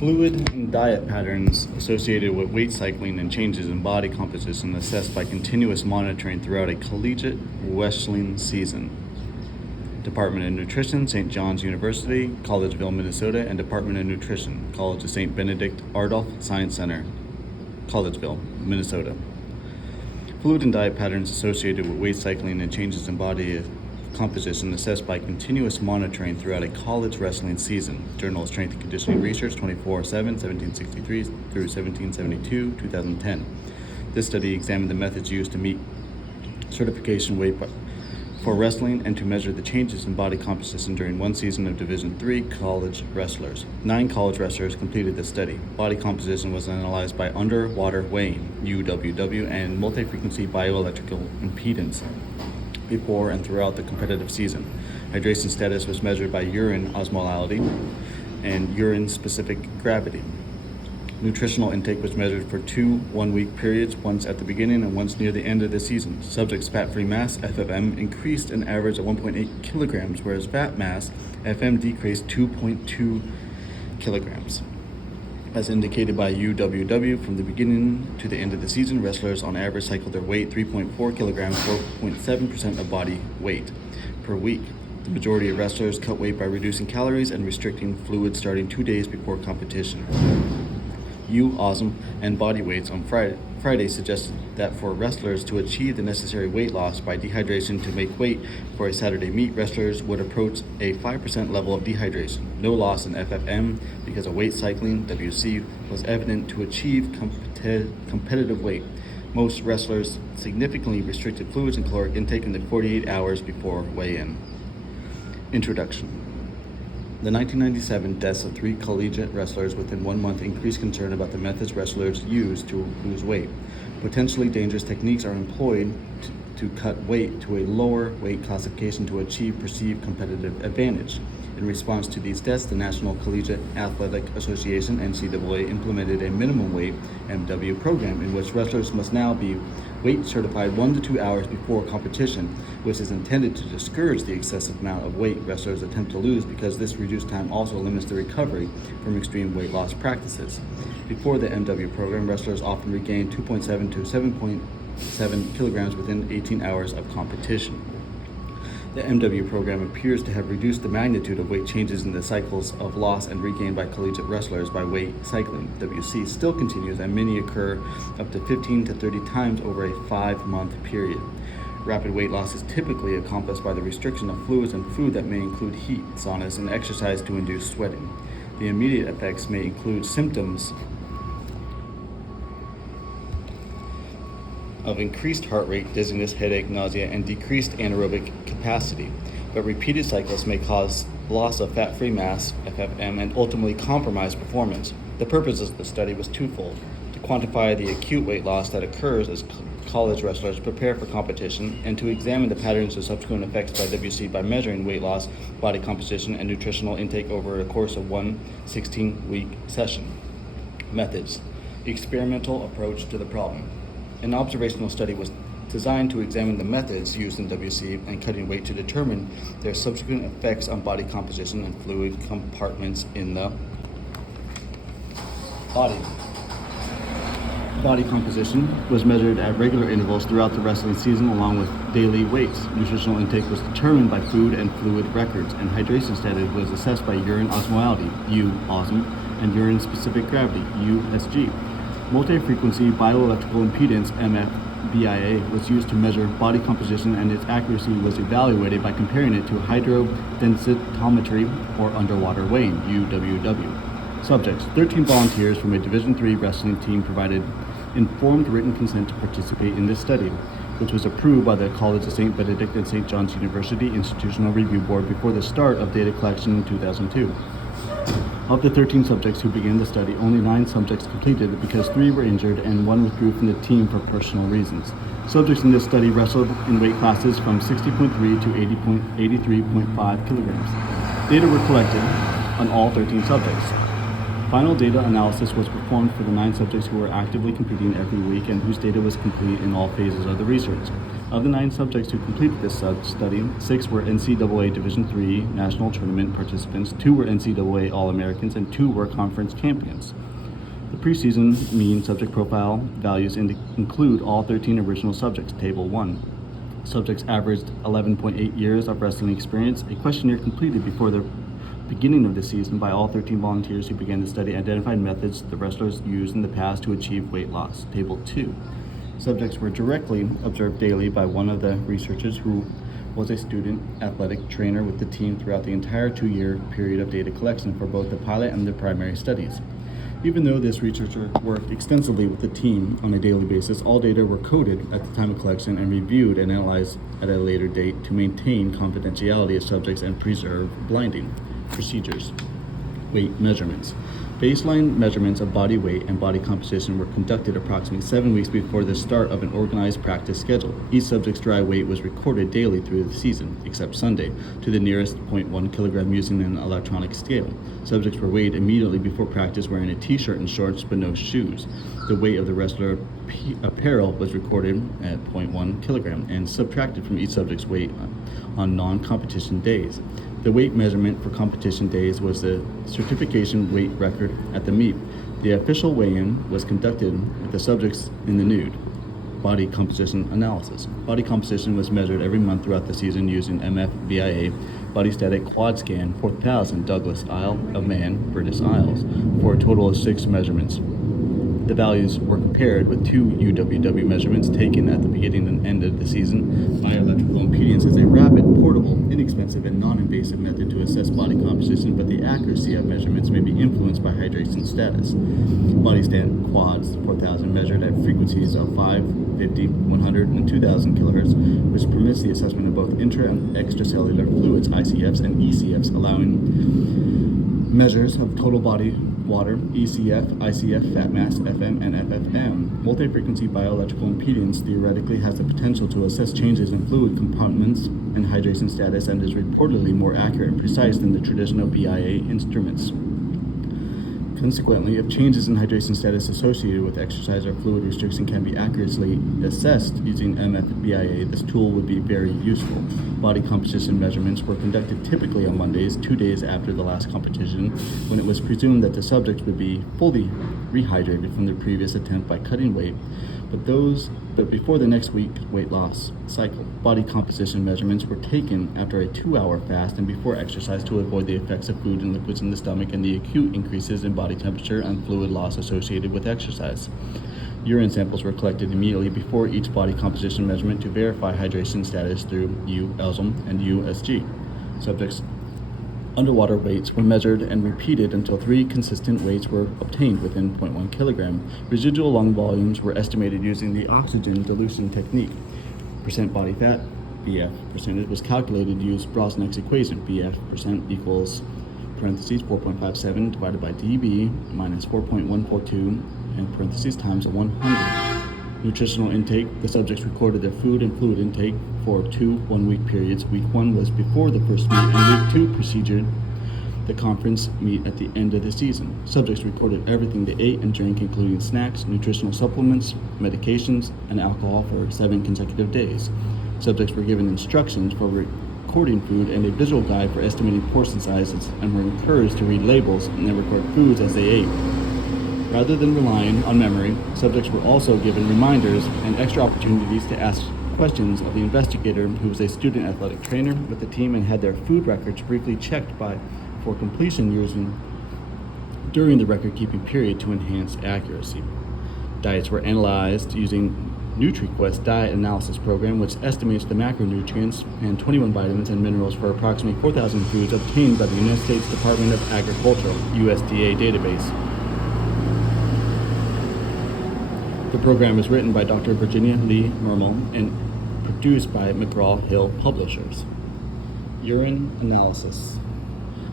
Fluid and diet patterns associated with weight cycling and changes in body composition assessed by continuous monitoring throughout a collegiate wrestling season. Department of Nutrition, St. John's University, Collegeville, Minnesota, and Department of Nutrition, College of St. Benedict Ardolph Science Center, Collegeville, Minnesota. Fluid and diet patterns associated with weight cycling and changes in body composition assessed by continuous monitoring throughout a college wrestling season. Journal of Strength and Conditioning Research 24/7, 1763 through 1772, 2010. This study examined the methods used to meet certification weight for wrestling and to measure the changes in body composition during one season of Dv.III college wrestlers. 9 college wrestlers completed this study. Body composition was analyzed by underwater weighing, UWW, and multi-frequency bioelectrical impedance before and throughout the competitive season. Hydration status was measured by urine osmolality and urine-specific gravity. Nutritional intake was measured for 2 one-week periods, once at the beginning and once near the end of the season. Subjects' fat-free mass, FFM, increased an average of 1.8 kilograms, whereas fat mass, FM, decreased 2.2 kilograms. As indicated by UWW, from the beginning to the end of the season, wrestlers on average cycled their weight 3.4 kilograms, 4.7% of body weight per week. The majority of wrestlers cut weight by reducing calories and restricting fluid starting 2 days before competition. OSM and body weights on Friday suggested that for wrestlers to achieve the necessary weight loss by dehydration to make weight for a Saturday meet, wrestlers would approach a 5% level of dehydration. No loss in FFM because of weight cycling, WC, was evident to achieve competitive weight. Most wrestlers significantly restricted fluids and caloric intake in the 48 hours before weigh-in. Introduction. The 1997 deaths of 3 collegiate wrestlers within 1 month increased concern about the methods wrestlers use to lose weight. Potentially dangerous techniques are employed to cut weight to a lower weight classification to achieve perceived competitive advantage. In response to these deaths, the National Collegiate Athletic Association, NCAA, implemented a minimum weight MW program in which wrestlers must now be weight certified 1 to 2 hours before competition, which is intended to discourage the excessive amount of weight wrestlers attempt to lose because this reduced time also limits the recovery from extreme weight loss practices. Before the MW program, wrestlers often regained 2.7 to 7.7 kilograms within 18 hours of competition. The MW program appears to have reduced the magnitude of weight changes in the cycles of loss and regain by collegiate wrestlers by weight cycling. WC still continues, and many occur up to 15 to 30 times over a 5-month period. Rapid weight loss is typically accomplished by the restriction of fluids and food that may include heat, saunas, and exercise to induce sweating. The immediate effects may include symptoms of increased heart rate, dizziness, headache, nausea, and decreased anaerobic capacity, but repeated cycles may cause loss of fat-free mass, FFM, and ultimately compromise performance. The purpose of the study was twofold: to quantify the acute weight loss that occurs as college wrestlers prepare for competition, and to examine the patterns of subsequent effects by WC by measuring weight loss, body composition, and nutritional intake over a course of one 16-week session. Methods. Experimental approach to the problem. An observational study was designed to examine the methods used in WC and cutting weight to determine their subsequent effects on body composition and fluid compartments in the body. Body composition was measured at regular intervals throughout the wrestling season along with daily weights. Nutritional intake was determined by food and fluid records, and hydration status was assessed by urine osmolality, OSM, and urine-specific gravity, USG. Multi-frequency bioelectrical impedance, BIA, was used to measure body composition, and its accuracy was evaluated by comparing it to hydrodensitometry or underwater weighing, UWW. Subjects: 13 volunteers from a Dv.III wrestling team provided informed written consent to participate in this study, which was approved by the College of St. Benedict and St. John's University Institutional Review Board before the start of data collection in 2002. Of the 13 subjects who began the study, only 9 subjects completed because 3 were injured and 1 withdrew from the team for personal reasons. Subjects in this study wrestled in weight classes from 60.3 to 83.5 kilograms. Data were collected on all 13 subjects. Final data analysis was performed for the 9 subjects who were actively competing every week and whose data was complete in all phases of the research. Of the 9 subjects who completed this study, 6 were NCAA Dv.III national tournament participants, 2 were NCAA All-Americans, and 2 were conference champions. The preseason mean subject profile values include all 13 original subjects, Table 1. Subjects averaged 11.8 years of wrestling experience. A questionnaire completed before the beginning of the season by all 13 volunteers who began the study identified methods the wrestlers used in the past to achieve weight loss, Table 2. Subjects were directly observed daily by one of the researchers who was a student athletic trainer with the team throughout the entire 2-year period of data collection for both the pilot and the primary studies. Even though this researcher worked extensively with the team on a daily basis, all data were coded at the time of collection and reviewed and analyzed at a later date to maintain confidentiality of subjects and preserve blinding. Procedures. Weight measurements. Baseline measurements of body weight and body composition were conducted approximately 7 weeks before the start of an organized practice schedule. Each subject's dry weight was recorded daily through the season, except Sunday, to the nearest 0.1 kilogram using an electronic scale. Subjects were weighed immediately before practice wearing a t-shirt and shorts but no shoes. The weight of the wrestler apparel was recorded at 0.1 kilogram and subtracted from each subject's weight on non-competition days. The weight measurement for competition days was the certification weight record at the meet. The official weigh-in was conducted with the subjects in the nude. Body composition analysis. Body composition was measured every month throughout the season using MFVIA Body Static Quad Scan 4000 Douglas Isle of Man, British Isles, for a total of 6 measurements. The values were compared with 2 UWW measurements taken at the beginning and end of the season. Bioelectrical impedance is a rapid, portable, inexpensive, and non-invasive method to assess body composition, but the accuracy of measurements may be influenced by hydration status. Body Scan Quads 4000 measured at frequencies of 5, 50, 100, and 2000 kilohertz, which permits the assessment of both intra and extracellular fluids, ICFs and ECFs, allowing measures of total body water, ECF, ICF, fat mass, FM, and FFM. Multi-frequency bioelectrical impedance theoretically has the potential to assess changes in fluid compartments and hydration status and is reportedly more accurate and precise than the traditional BIA instruments. Consequently, if changes in hydration status associated with exercise or fluid restriction can be accurately assessed using MFBIA, this tool would be very useful. Body composition measurements were conducted typically on Mondays, 2 days after the last competition, when it was presumed that the subjects would be fully rehydrated from their previous attempt by cutting weight, but before the next week's weight loss cycle. Body composition measurements were taken after a 2-hour fast and before exercise to avoid the effects of food and liquids in the stomach and the acute increases in body temperature and fluid loss associated with exercise. Urine samples were collected immediately before each body composition measurement to verify hydration status through UOSM and USG. Subjects' underwater weights were measured and repeated until 3 consistent weights were obtained within 0.1 kilogram. Residual lung volumes were estimated using the oxygen dilution technique. Percent body fat, BF percentage, was calculated using Brosnack's equation. BF percent equals parentheses 4.57 divided by DB minus 4.142 and parentheses times 100. Nutritional intake. The subjects recorded their food and fluid intake for 2 one-week periods. Week 1 was before the first meet, and week 2 preceded the conference meet at the end of the season. Subjects recorded everything they ate and drank, including snacks, nutritional supplements, medications, and alcohol for 7 consecutive days. Subjects were given instructions for recording food and a visual guide for estimating portion sizes and were encouraged to read labels and then record foods as they ate. Rather than relying on memory, subjects were also given reminders and extra opportunities to ask questions of the investigator, who was a student athletic trainer with the team and had their food records briefly checked for completion during the record-keeping period to enhance accuracy. Diets were analyzed using NutriQuest diet analysis program, which estimates the macronutrients and 21 vitamins and minerals for approximately 4,000 foods obtained by the United States Department of Agriculture, USDA database. The program is written by Dr. Virginia Lee Mermel and produced by McGraw-Hill Publishers. Urine analysis.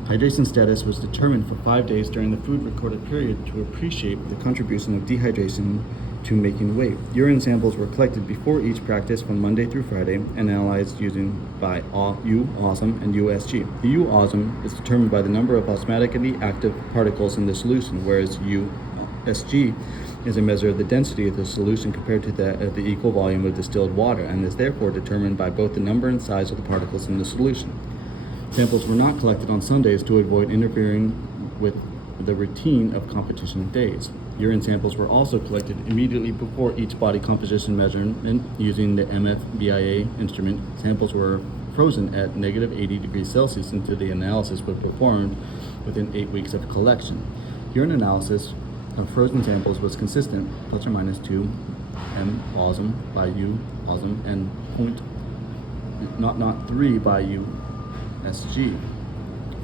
Hydration status was determined for 5 days during the food recorded period to appreciate the contribution of dehydration to making weight. Urine samples were collected before each practice from Monday through Friday and analyzed using by UOSM and USG. The UOSM is determined by the number of osmotically active particles in the solution, whereas USG is a measure of the density of the solution compared to that of the equal volume of distilled water, and is therefore determined by both the number and size of the particles in the solution. Samples were not collected on Sundays to avoid interfering with the routine of competition days. Urine samples were also collected immediately before each body composition measurement using the MFBIA instrument. Samples were frozen at negative 80 degrees Celsius until the analysis was performed within 8 weeks of collection. Urine analysis of frozen samples was consistent, plus or minus 2 m osm by u osm and 0.03 by u SG,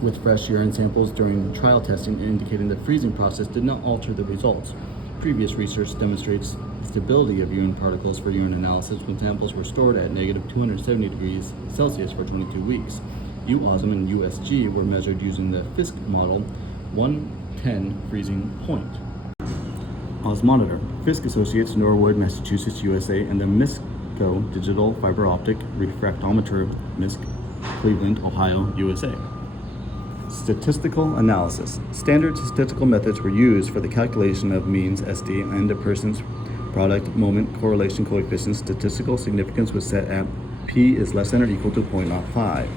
with fresh urine samples during trial testing indicating the freezing process did not alter the results. Previous research demonstrates stability of urine particles for urine analysis when samples were stored at negative 270 degrees Celsius for 22 weeks. U-osm and USG were measured using the Fisk model 110 freezing point. Osmometer. Fisk Associates, Norwood, Massachusetts, USA, and the MISCO Digital Fiber Optic Refractometer, MISC, Cleveland, Ohio, USA. Statistical analysis. Standard statistical methods were used for the calculation of means, SD, and a person's product moment correlation coefficient. Statistical significance was set at p is less than or equal to 0.05.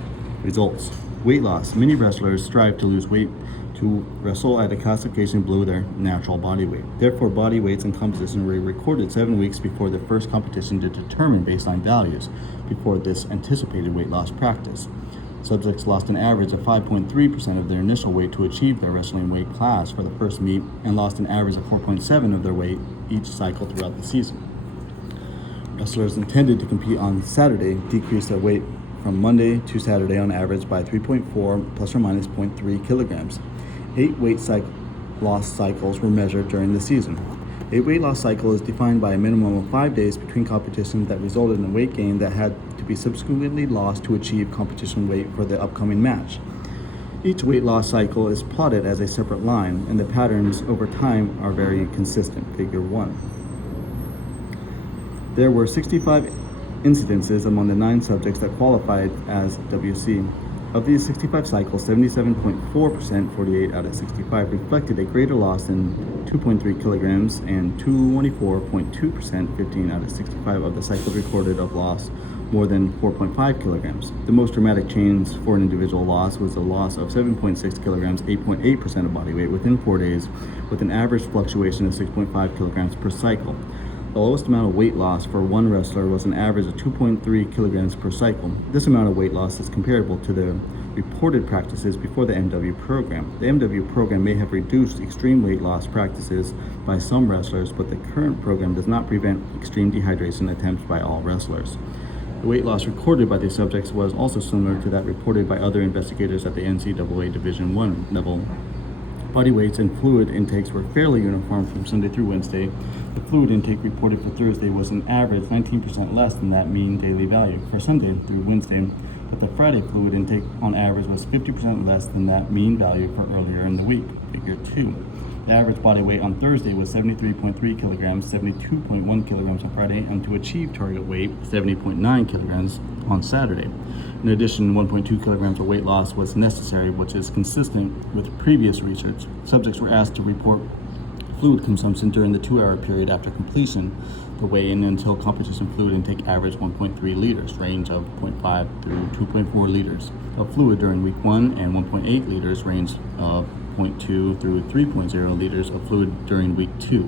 Results. Weight loss. Many wrestlers strive to lose weight to wrestle at a classification below their natural body weight. Therefore, body weights and composition were recorded 7 weeks before the first competition to determine baseline values before this anticipated weight loss practice. Subjects lost an average of 5.3% of their initial weight to achieve their wrestling weight class for the first meet, and lost an average of 4.7% of their weight each cycle throughout the season. Wrestlers intended to compete on Saturday decreased their weight from Monday to Saturday on average by 3.4 plus or minus 0.3 kilograms. 8 weight loss cycles were measured during the season. A weight loss cycle is defined by a minimum of 5 days between competitions that resulted in a weight gain that had to be subsequently lost to achieve competition weight for the upcoming match. Each weight loss cycle is plotted as a separate line, and the patterns over time are very consistent. Figure 1. There were 65 incidences among the 9 subjects that qualified as WC. Of these 65 cycles, 77.4%, 48 out of 65, reflected a greater loss than 2.3 kilograms, and 24.2%, 15 out of 65 of the cycles recorded of loss more than 4.5 kilograms. The most dramatic change for an individual loss was a loss of 7.6 kilograms, 8.8% of body weight within 4 days, with an average fluctuation of 6.5 kilograms per cycle. The lowest amount of weight loss for one wrestler was an average of 2.3 kilograms per cycle. This amount of weight loss is comparable to the reported practices before the MW program. The MW program may have reduced extreme weight loss practices by some wrestlers, but the current program does not prevent extreme dehydration attempts by all wrestlers. The weight loss recorded by these subjects was also similar to that reported by other investigators at the NCAA Division I level. Body weights and fluid intakes were fairly uniform from Sunday through Wednesday. The fluid intake reported for Thursday was an average 19% less than that mean daily value for Sunday through Wednesday, but the Friday fluid intake on average was 50% less than that mean value for earlier in the week. Figure 2. The average body weight on Thursday was 73.3 kilograms, 72.1 kilograms on Friday, and to achieve target weight, 70.9 kilograms on Saturday. In addition, 1.2 kilograms of weight loss was necessary, which is consistent with previous research. Subjects were asked to report fluid consumption during the 2-hour period after completion. The weigh-in until competition fluid intake averaged 1.3 liters, range of 0.5 through 2.4 liters of fluid during week 1, and 1.8 liters, range of 0.2 through 3.0 liters of fluid during week 2,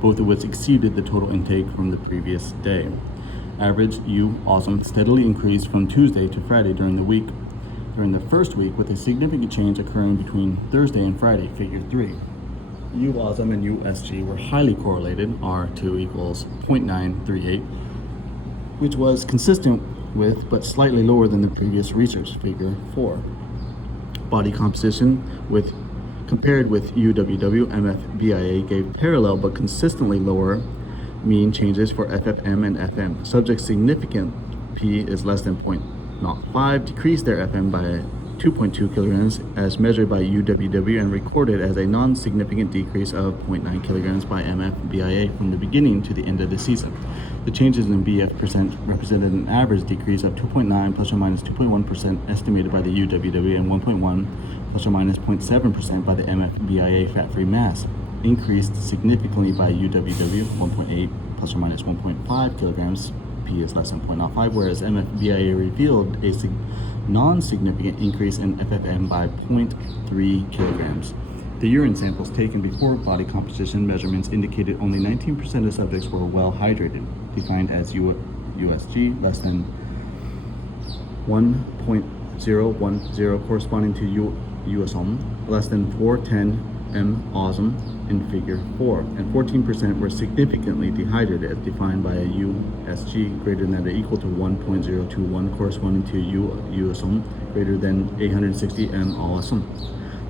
both of which exceeded the total intake from the previous day. Average U-osm steadily increased from Tuesday to Friday during the first week, with a significant change occurring between Thursday and Friday. Figure 3. U-osm and USG were highly correlated, R2 equals 0.938, which was consistent with but slightly lower than the previous research. Figure 4. Body composition compared with UWW, MFBIA gave parallel but consistently lower mean changes for FFM and FM. Subjects significant P is less than 0.05 decreased their FM by 2.2 kilograms as measured by UWW and recorded as a non-significant decrease of 0.9 kilograms by MFBIA from the beginning to the end of the season. The changes in BF percent represented an average decrease of 2.9 plus or minus 2.1% estimated by the UWW and 1.1 plus or minus 0.7% by the MFBIA fat-free mass. increased significantly by UWW, 1.8 plus or minus 1.5 kilograms, P is less than 0.05, whereas MFBIA revealed a non-significant increase in FFM by 0.3 kilograms. The urine samples taken before body composition measurements indicated only 19% of subjects were well hydrated, defined as USG less than 1.010 corresponding to USOM less than 410 M-osm in figure 4, and 14% were significantly dehydrated as defined by a USG greater than or equal to 1.021 corresponding to USOM greater than 860 M-osm.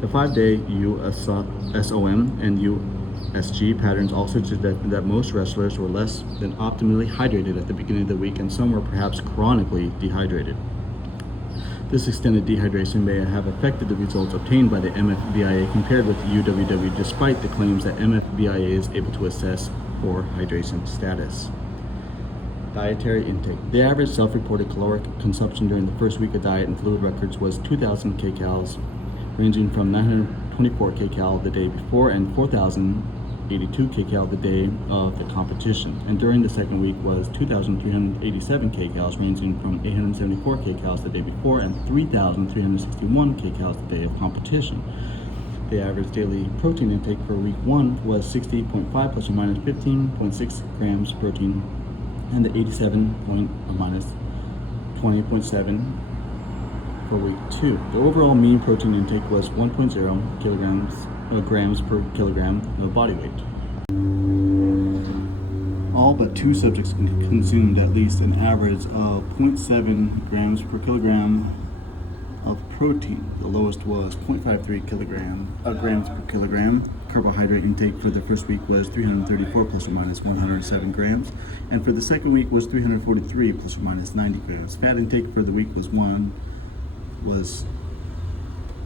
The 5-day USOM and USG patterns also suggested that most wrestlers were less than optimally hydrated at the beginning of the week, and some were perhaps chronically dehydrated. This extended dehydration may have affected the results obtained by the MFBIA compared with the UWW, despite the claims that MFBIA is able to assess for hydration status. Dietary intake. The average self-reported caloric consumption during the first week of diet and fluid records was 2,000 kcal, ranging from 924 kcal the day before and 4,082 kcal the day of the competition. And during the second week was 2,387 kcal, ranging from 874 kcal the day before and 3,361 kcal the day of competition. The average daily protein intake for week 1 was 60.5 plus or minus 15.6 grams protein, and the 87 point or minus 20.7 for week 2. The overall mean protein intake was 1.0 grams per kilogram of body weight. All but 2 subjects consumed at least an average of 0.7 grams per kilogram of protein. The lowest was 0.53 grams per kilogram. Carbohydrate intake for the first week was 334 plus or minus 107 grams, and for the second week was 343 plus or minus 90 grams. Fat intake for the week was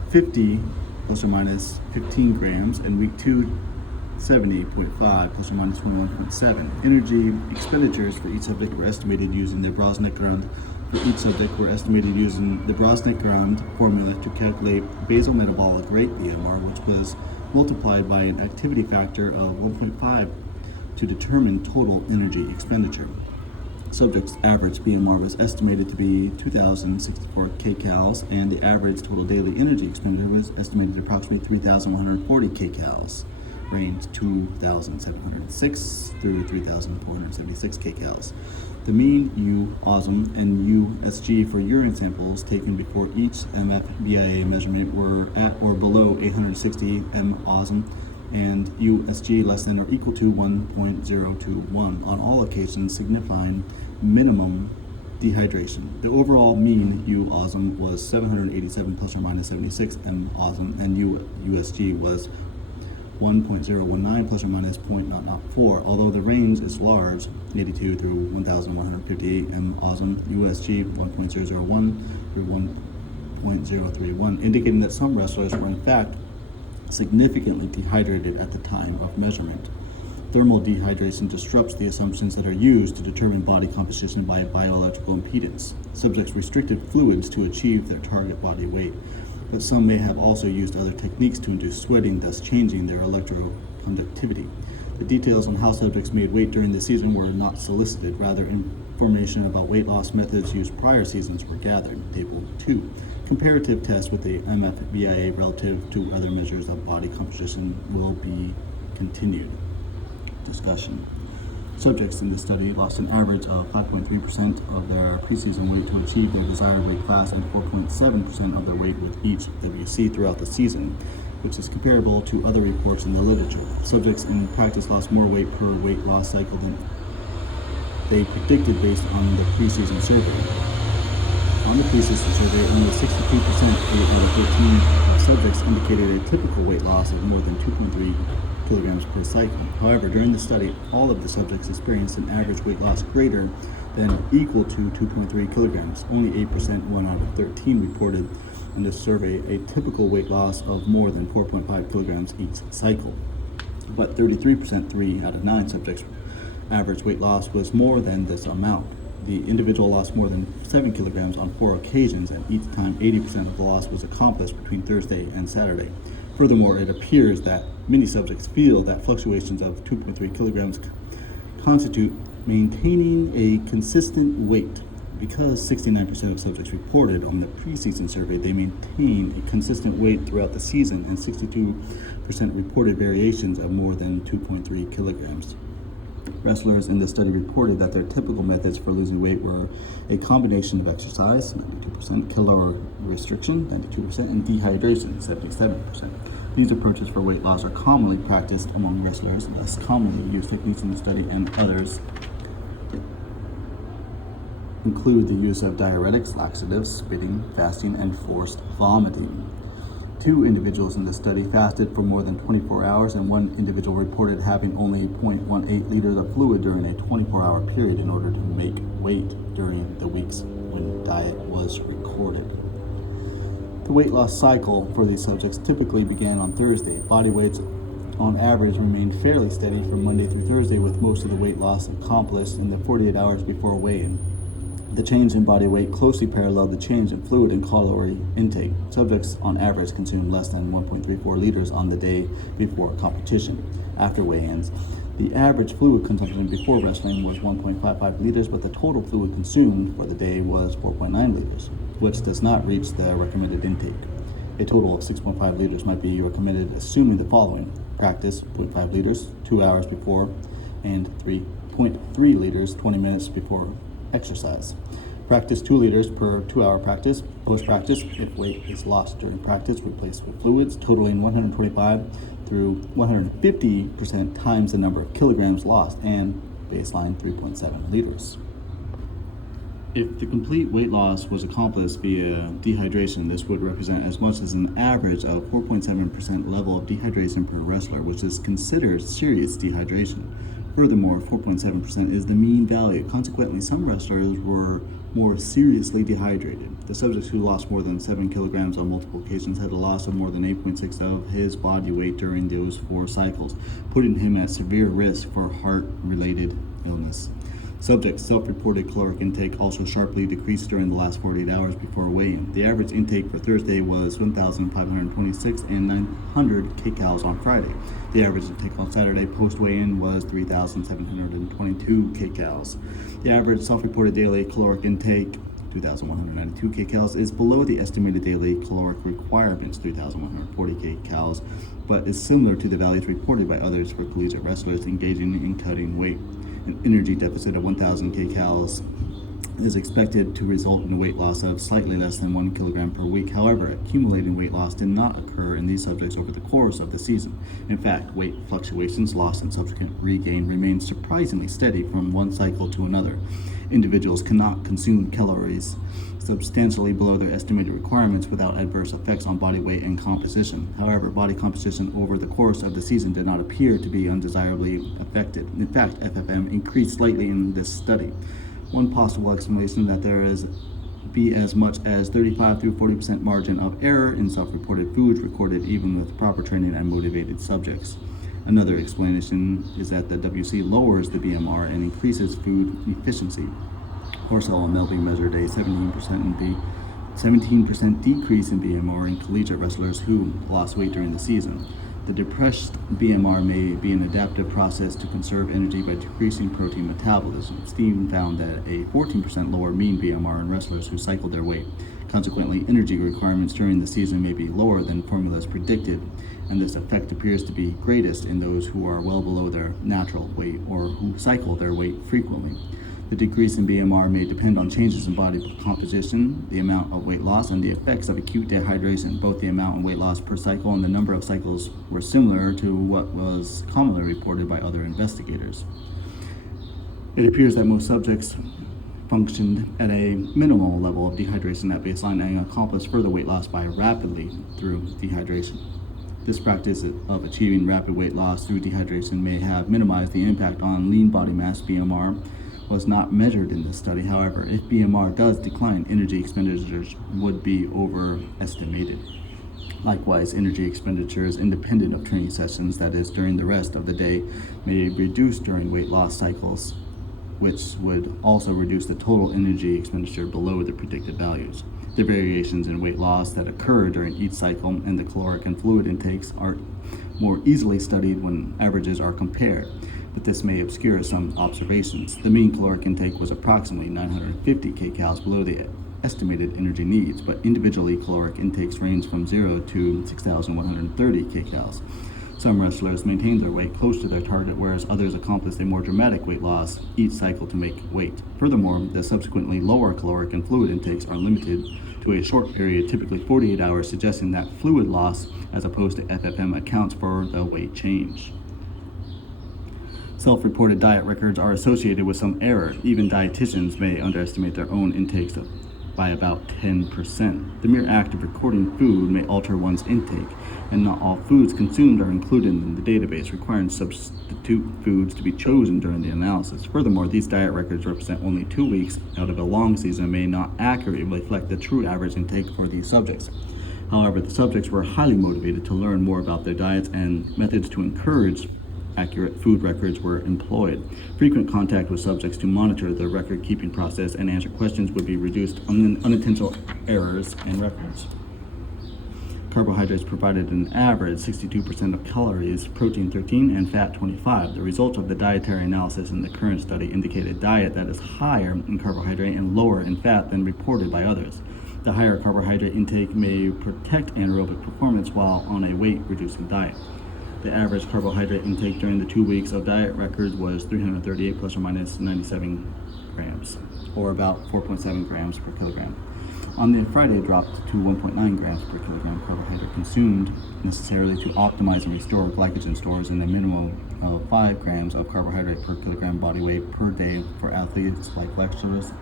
50 plus or minus 15 grams, and week 2 70.5 plus or minus 21.7. Energy expenditures for each subject were estimated using the Brosnik-Grund. For each subject were estimated using the Brosnik-Grund formula to calculate basal metabolic rate BMR, which was multiplied by an activity factor of 1.5 to determine total energy expenditure. Subjects' average BMR was estimated to be 2,064 kcal, and the average total daily energy expenditure was estimated at approximately 3,140 kcal, range 2,706 through 3,476 kcal. The mean UOSM and USG for urine samples taken before each MFBIA measurement were at or below 860 M-osm, and USG less than or equal to 1.021 on all occasions, signifying minimum dehydration. The overall mean UOSM was 787 plus or minus 76 M-osm, and USG was 1.019 plus or minus 0.004. Although the range is large, 82 through 1,158 M-osm, USG 1.001 through 1.031, indicating that some wrestlers were in fact significantly dehydrated at the time of measurement. Thermal dehydration disrupts the assumptions that are used to determine body composition by bioelectrical impedance. Subjects restricted fluids to achieve their target body weight, but some may have also used other techniques to induce sweating, thus changing their electroconductivity. The details on how subjects made weight during the season were not solicited. Rather, information about weight loss methods used prior seasons were gathered. Table 2. Comparative tests with the MFBIA relative to other measures of body composition will be continued. Discussion. Subjects in the study lost an average of 5.3% of their preseason weight to achieve their desired weight class and 4.7% of their weight with each WC throughout the season, which is comparable to other reports in the literature. Subjects in practice lost more weight per weight loss cycle than they predicted based on the preseason survey. On the preseason survey, only 63%, 8 out of 13 subjects indicated a typical weight loss of more than 2.3 kilograms per cycle. However, during the study, all of the subjects experienced an average weight loss greater than or equal to 2.3 kilograms. Only 8%, 1 out of 13, reported in this survey a typical weight loss of more than 4.5 kilograms each cycle. But 33%, 3 out of 9 subjects, average weight loss was more than this amount. The individual lost more than 7 kilograms on 4 occasions, and each time 80% of the loss was accomplished between Thursday and Saturday. Furthermore, it appears that many subjects feel that fluctuations of 2.3 kilograms constitute maintaining a consistent weight. Because 69% of subjects reported on the preseason survey they maintain a consistent weight throughout the season, and 62% reported variations of more than 2.3 kilograms. Wrestlers in the study reported that their typical methods for losing weight were a combination of exercise, 92%, caloric restriction, 92%, and dehydration, 77%. These approaches for weight loss are commonly practiced among wrestlers. Less commonly used techniques in the study and others include the use of diuretics, laxatives, spitting, fasting, and forced vomiting. 2 individuals in the study fasted for more than 24 hours, and 1 individual reported having only 0.18 liters of fluid during a 24-hour period in order to make weight during the weeks when diet was recorded. The weight loss cycle for these subjects typically began on Thursday. Body weights on average remained fairly steady from Monday through Thursday, with most of the weight loss accomplished in the 48 hours before weigh-in. The change in body weight closely paralleled the change in fluid and calorie intake. Subjects on average consumed less than 1.34 liters on the day before competition. After weigh-ins, the average fluid consumption before wrestling was 1.55 liters, but the total fluid consumed for the day was 4.9 liters, which does not reach the recommended intake. A total of 6.5 liters might be recommended, assuming the following: practice 0.5 liters 2 hours before, and 3.3 liters 20 minutes before exercise. Practice 2 liters per 2-hour practice. Post-practice, if weight is lost during practice, replace with fluids, totaling 125 through 150% times the number of kilograms lost, and baseline 3.7 liters. If the complete weight loss was accomplished via dehydration, this would represent as much as an average of 4.7% level of dehydration per wrestler, which is considered serious dehydration. Furthermore, 4.7% is the mean value. Consequently, some wrestlers were more seriously dehydrated. The subject who lost more than 7 kilograms on multiple occasions had a loss of more than 8.6 of his body weight during those 4 cycles, putting him at severe risk for heart-related illness. Subject's self-reported caloric intake also sharply decreased during the last 48 hours before weigh-in. The average intake for Thursday was 1,526 and 900 kcals on Friday. The average intake on Saturday post-weigh-in was 3,722 kcals. The average self-reported daily caloric intake, 2,192 kcals, is below the estimated daily caloric requirements, 3,140 kcals, but is similar to the values reported by others for collegiate wrestlers engaging in cutting weight. An energy deficit of 1,000 kcals is expected to result in a weight loss of slightly less than 1 kilogram per week. However, accumulating weight loss did not occur in these subjects over the course of the season. In fact, weight fluctuations, loss, and subsequent regain remained surprisingly steady from one cycle to another. Individuals cannot consume calories substantially below their estimated requirements without adverse effects on body weight and composition. However, body composition over the course of the season did not appear to be undesirably affected. In fact, FFM increased slightly in this study. One possible explanation that there is be as much as 35 through 40% margin of error in self-reported foods recorded even with proper training and motivated subjects. Another explanation is that the WC lowers the BMR and increases food efficiency. Horsell and Melby measured a 17% decrease in BMR in collegiate wrestlers who lost weight during the season. The depressed BMR may be an adaptive process to conserve energy by decreasing protein metabolism. Steven found that a 14% lower mean BMR in wrestlers who cycled their weight. Consequently, energy requirements during the season may be lower than formulas predicted, and this effect appears to be greatest in those who are well below their natural weight or who cycle their weight frequently. The decrease in BMR may depend on changes in body composition, the amount of weight loss, and the effects of acute dehydration. Both the amount and weight loss per cycle and the number of cycles were similar to what was commonly reported by other investigators. It appears that most subjects functioned at a minimal level of dehydration at baseline and accomplished further weight loss by rapidly through dehydration. This practice of achieving rapid weight loss through dehydration may have minimized the impact on lean body mass. BMR was not measured in this study. However, if BMR does decline, energy expenditures would be overestimated. Likewise, energy expenditures independent of training sessions, that is, during the rest of the day, may reduce during weight loss cycles, which would also reduce the total energy expenditure below the predicted values. The variations in weight loss that occur during each cycle and the caloric and fluid intakes are more easily studied when averages are compared, but this may obscure some observations. The mean caloric intake was approximately 950 kcal below the estimated energy needs, but individually caloric intakes range from 0 to 6,130 kcal. Some wrestlers maintained their weight close to their target, whereas others accomplished a more dramatic weight loss each cycle to make weight. Furthermore, the subsequently lower caloric and fluid intakes are limited to a short period, typically 48 hours, suggesting that fluid loss as opposed to FFM accounts for the weight change. Self-reported diet records are associated with some error. Even dietitians may underestimate their own intakes by about 10%. The mere act of recording food may alter one's intake, and not all foods consumed are included in the database, requiring substitute foods to be chosen during the analysis. Furthermore, these diet records represent only 2 weeks out of a long season and may not accurately reflect the true average intake for these subjects. However, the subjects were highly motivated to learn more about their diets, and methods to encourage accurate food records were employed. Frequent contact with subjects to monitor the record-keeping process and answer questions would be reduced unintentional errors in records. Carbohydrates provided an average 62% of calories, protein 13, and fat 25. The results of the dietary analysis in the current study indicate a diet that is higher in carbohydrate and lower in fat than reported by others. The higher carbohydrate intake may protect anaerobic performance while on a weight-reducing diet. The average carbohydrate intake during the 2 weeks of diet records was 338 plus or minus 97 grams, or about 4.7 grams per kilogram. On the Friday, dropped to 1.9 grams per kilogram carbohydrate consumed necessarily to optimize and restore glycogen stores in a minimum of 5 grams of carbohydrate per kilogram body weight per day for athletes like wrestlers,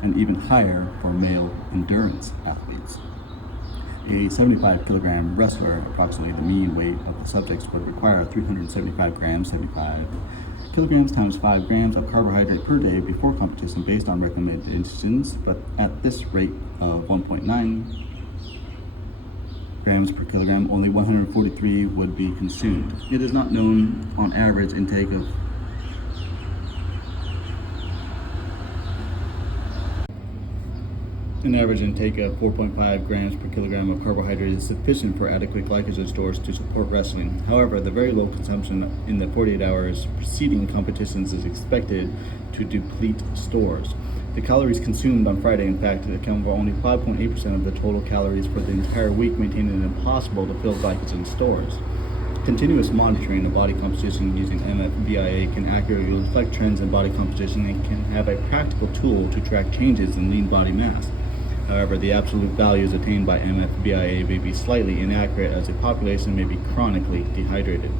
and even higher for male endurance athletes. A 75 kilogram wrestler, approximately the mean weight of the subjects, would require 375 grams, 75 kilograms times 5 grams of carbohydrate per day before competition based on recommendations, but at this rate of 1.9 grams per kilogram, only 143 would be consumed. It is not known on average intake of An average intake of 4.5 grams per kilogram of carbohydrate is sufficient for adequate glycogen stores to support wrestling. However, the very low consumption in the 48 hours preceding competitions is expected to deplete stores. The calories consumed on Friday, in fact, account for only 5.8% of the total calories for the entire week, making it impossible to fill glycogen stores. Continuous monitoring of body composition using MFBIA can accurately reflect trends in body composition and can have a practical tool to track changes in lean body mass. However, the absolute values attained by MFBIA may be slightly inaccurate as a population may be chronically dehydrated.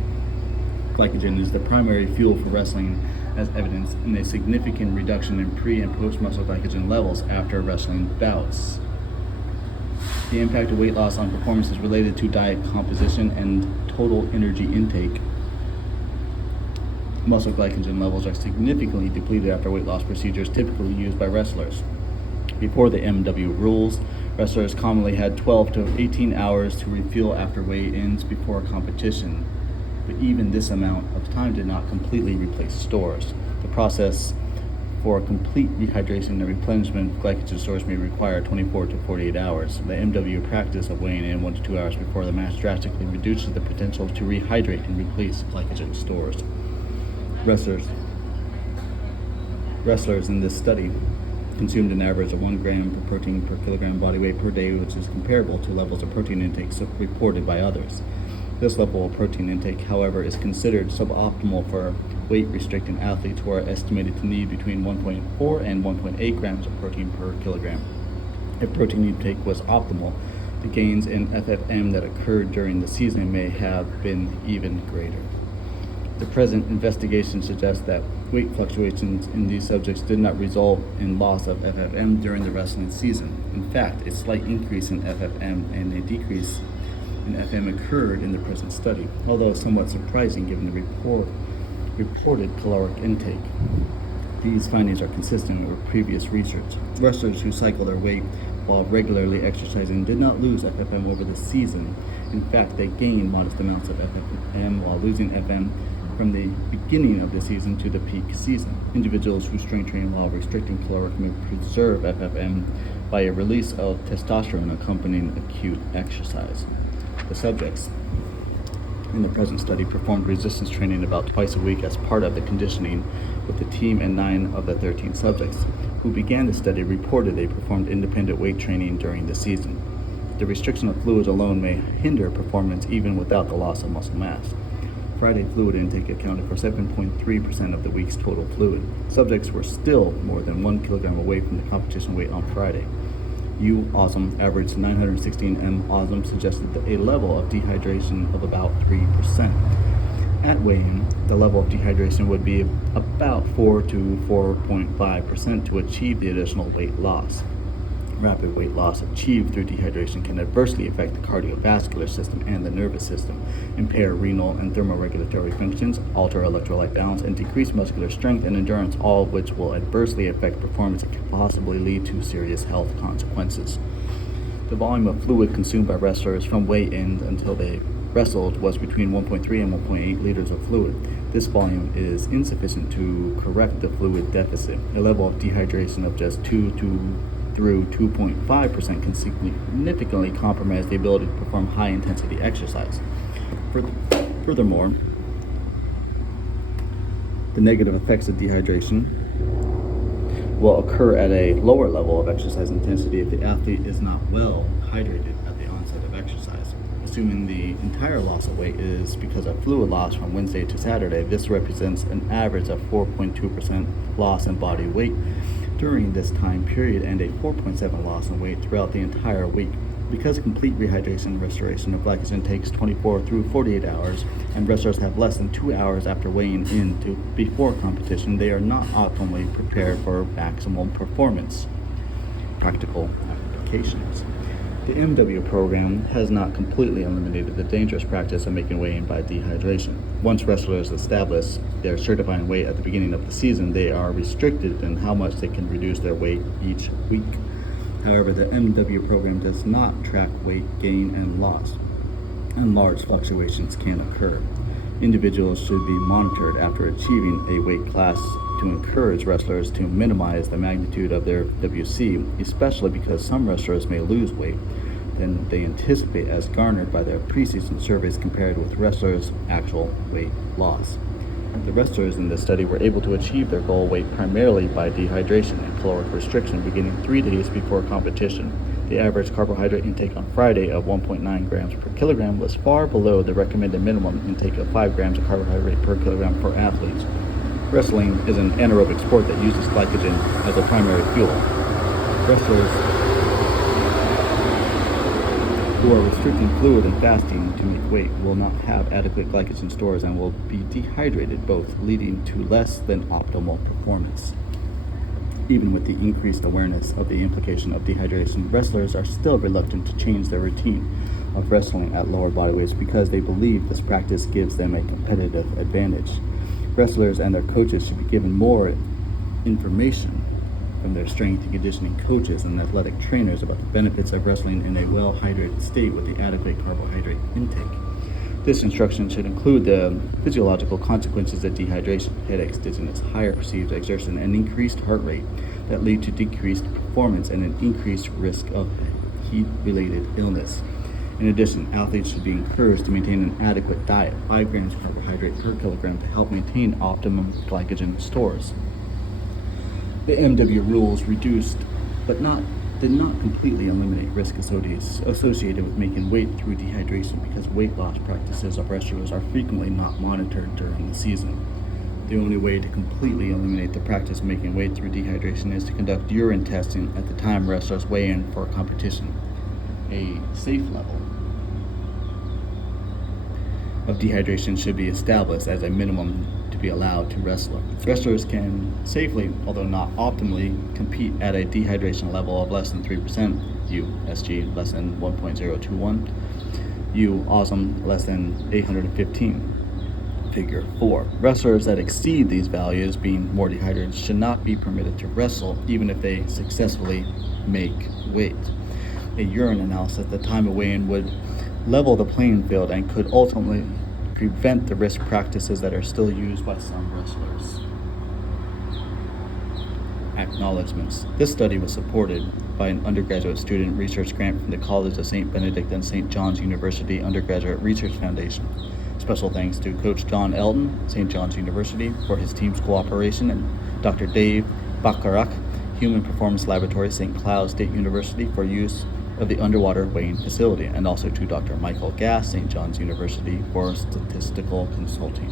Glycogen is the primary fuel for wrestling, as evidenced in a significant reduction in pre- and post-muscle glycogen levels after wrestling bouts. The impact of weight loss on performance is related to diet composition and total energy intake. Muscle glycogen levels are significantly depleted after weight loss procedures typically used by wrestlers. Before the MW rules, wrestlers commonly had 12 to 18 hours to refuel after weigh-ins before competition, but even this amount of time did not completely replace stores. The process for complete rehydration and replenishment of glycogen stores may require 24 to 48 hours. The MW practice of weighing in 1 to 2 hours before the match drastically reduces the potential to rehydrate and replace glycogen stores. Wrestlers in this study consumed an average of 1 gram per protein per kilogram body weight per day, which is comparable to levels of protein intake reported by others. This level of protein intake, however, is considered suboptimal for weight-restricting athletes who are estimated to need between 1.4 and 1.8 grams of protein per kilogram. If protein intake was optimal, the gains in FFM that occurred during the season may have been even greater. The present investigation suggests that weight fluctuations in these subjects did not result in loss of FFM during the wrestling season. In fact, a slight increase in FFM and a decrease in FM occurred in the present study, although somewhat surprising given the reported caloric intake. These findings are consistent with previous research. Wrestlers who cycle their weight while regularly exercising did not lose FFM over the season. In fact, they gained modest amounts of FFM while losing FM from the beginning of the season to the peak season. Individuals who strength train while restricting caloric may preserve FFM by a release of testosterone accompanying acute exercise. The subjects in the present study performed resistance training about twice a week as part of the conditioning with the team, and 9 of the 13 subjects who began the study reported they performed independent weight training during the season. The restriction of fluids alone may hinder performance even without the loss of muscle mass. Friday fluid intake accounted for 7.3% of the week's total fluid. Subjects were still more than 1 kilogram away from the competition weight on Friday. Awesome averaged 916 m. Suggested a level of dehydration of about 3%. At weigh-in, the level of dehydration would be about 4 to 4.5% to achieve the additional weight loss. Rapid weight loss achieved through dehydration can adversely affect the cardiovascular system and the nervous system, impair renal and thermoregulatory functions, alter electrolyte balance, and decrease muscular strength and endurance, all of which will adversely affect performance and can possibly lead to serious health consequences. The volume of fluid consumed by wrestlers from weigh-in until they wrestled was between 1.3 and 1.8 liters of fluid. This volume is insufficient to correct the fluid deficit. A level of dehydration of just 2 through 2.5% can significantly compromise the ability to perform high-intensity exercise. Furthermore, the negative effects of dehydration will occur at a lower level of exercise intensity if the athlete is not well hydrated at the onset of exercise. Assuming the entire loss of weight is because of fluid loss from Wednesday to Saturday, this represents an average of 4.2% loss in body weight during this time period and a 4.7% loss in weight throughout the entire week. Because complete rehydration and restoration of glycogen takes 24 through 48 hours, and wrestlers have less than 2 hours after weighing in to before competition, they are not optimally prepared for maximum performance. Practical applications. The MW program has not completely eliminated the dangerous practice of making weigh-in by dehydration. Once wrestlers establish their certifying weight at the beginning of the season, they are restricted in how much they can reduce their weight each week. However, the MW program does not track weight gain and loss, and large fluctuations can occur. Individuals should be monitored after achieving a weight class to encourage wrestlers to minimize the magnitude of their WC, especially because some wrestlers may lose weight than they anticipate as garnered by their preseason surveys compared with wrestlers' actual weight loss. The wrestlers in this study were able to achieve their goal weight primarily by dehydration and caloric restriction beginning 3 days before competition. The average carbohydrate intake on Friday of 1.9 grams per kilogram was far below the recommended minimum intake of 5 grams of carbohydrate per kilogram for athletes. Wrestling is an anaerobic sport that uses glycogen as a primary fuel. Wrestlers who are restricting fluid and fasting to make weight will not have adequate glycogen stores and will be dehydrated, both leading to less than optimal performance. Even with the increased awareness of the implication of dehydration, wrestlers are still reluctant to change their routine of wrestling at lower body weights because they believe this practice gives them a competitive advantage. Wrestlers and their coaches should be given more information from their strength and conditioning coaches and athletic trainers about the benefits of wrestling in a well-hydrated state with the adequate carbohydrate intake. This instruction should include the physiological consequences of dehydration, headaches, dizziness, higher perceived exertion, and increased heart rate that lead to decreased performance and an increased risk of heat-related illness. In addition, athletes should be encouraged to maintain an adequate diet, 5 grams of carbohydrate per kilogram, to help maintain optimum glycogen stores. The MW rules reduced, but did not completely eliminate risk associated with making weight through dehydration because weight loss practices of wrestlers are frequently not monitored during the season. The only way to completely eliminate the practice of making weight through dehydration is to conduct urine testing at the time wrestlers weigh in for competition. A safe level of dehydration should be established as a minimum to be allowed to wrestle. Wrestlers can safely, although not optimally, compete at a dehydration level of less than 3%, USG less than 1.021, Awesome less than 815. Figure 4. Wrestlers that exceed these values, being more dehydrated, should not be permitted to wrestle even if they successfully make weight. A urine analysis at the time of weigh-in would level the playing field and could prevent the risk practices that are still used by some wrestlers. Acknowledgements. This study was supported by an undergraduate student research grant from the College of St. Benedict and St. John's University Undergraduate Research Foundation. Special thanks to Coach John Elton, St. John's University, for his team's cooperation, and Dr. Dv.III, Human Performance Laboratory, St. Cloud State University, for use of the underwater weighing facility, and also to Dr. Michael Gass, St. John's University, for statistical consulting.